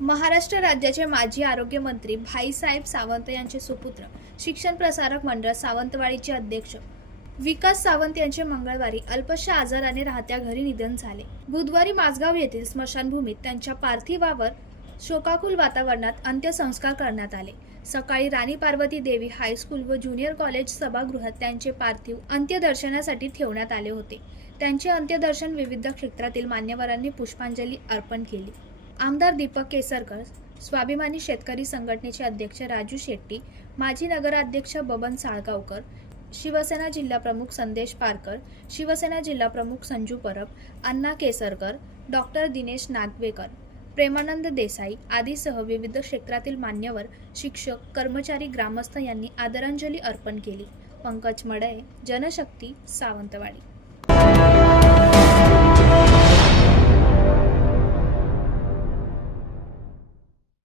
महाराष्ट्र राज्याचे माजी आरोग्यमंत्री भाईसाहेब सावंत यांचे सुपुत्र शिक्षण प्रसारक मंडळ सावंतवाडीचे अध्यक्ष विकास सावंत यांचे मंगळवारी अल्पशा आजाराने राहत्या घरी निधन झाले. बुधवारी माझगाव येथील स्मशानभूमीत त्यांच्या पार्थिवावर शोकाकुल वातावरणात अंत्यसंस्कार करण्यात आले. सकाळी राणी पार्वती देवी हायस्कूल व ज्युनियर कॉलेज सभागृहात त्यांचे पार्थिव अंत्यदर्शनासाठी ठेवण्यात आले होते. त्यांचे अंत्यदर्शन विविध क्षेत्रातील मान्यवरांनी पुष्पांजली अर्पण केली. आमदार दीपक केसरकर स्वाभिमानी शेतकरी संघटनेचे अध्यक्ष राजू शेट्टी माजी नगराध्यक्ष बबन साळगावकर शिवसेना जिल्हाप्रमुख संदेश पारकर शिवसेना जिल्हाप्रमुख संजू परब अण्णा केसरकर डॉक्टर दिनेश नागवेकर प्रेमानंद देसाई आदीसह विविध क्षेत्रातील मान्यवर शिक्षक कर्मचारी ग्रामस्थ यांनी आदरांजली अर्पण केली. पंकज मडये जनशक्ती सावंतवाडी.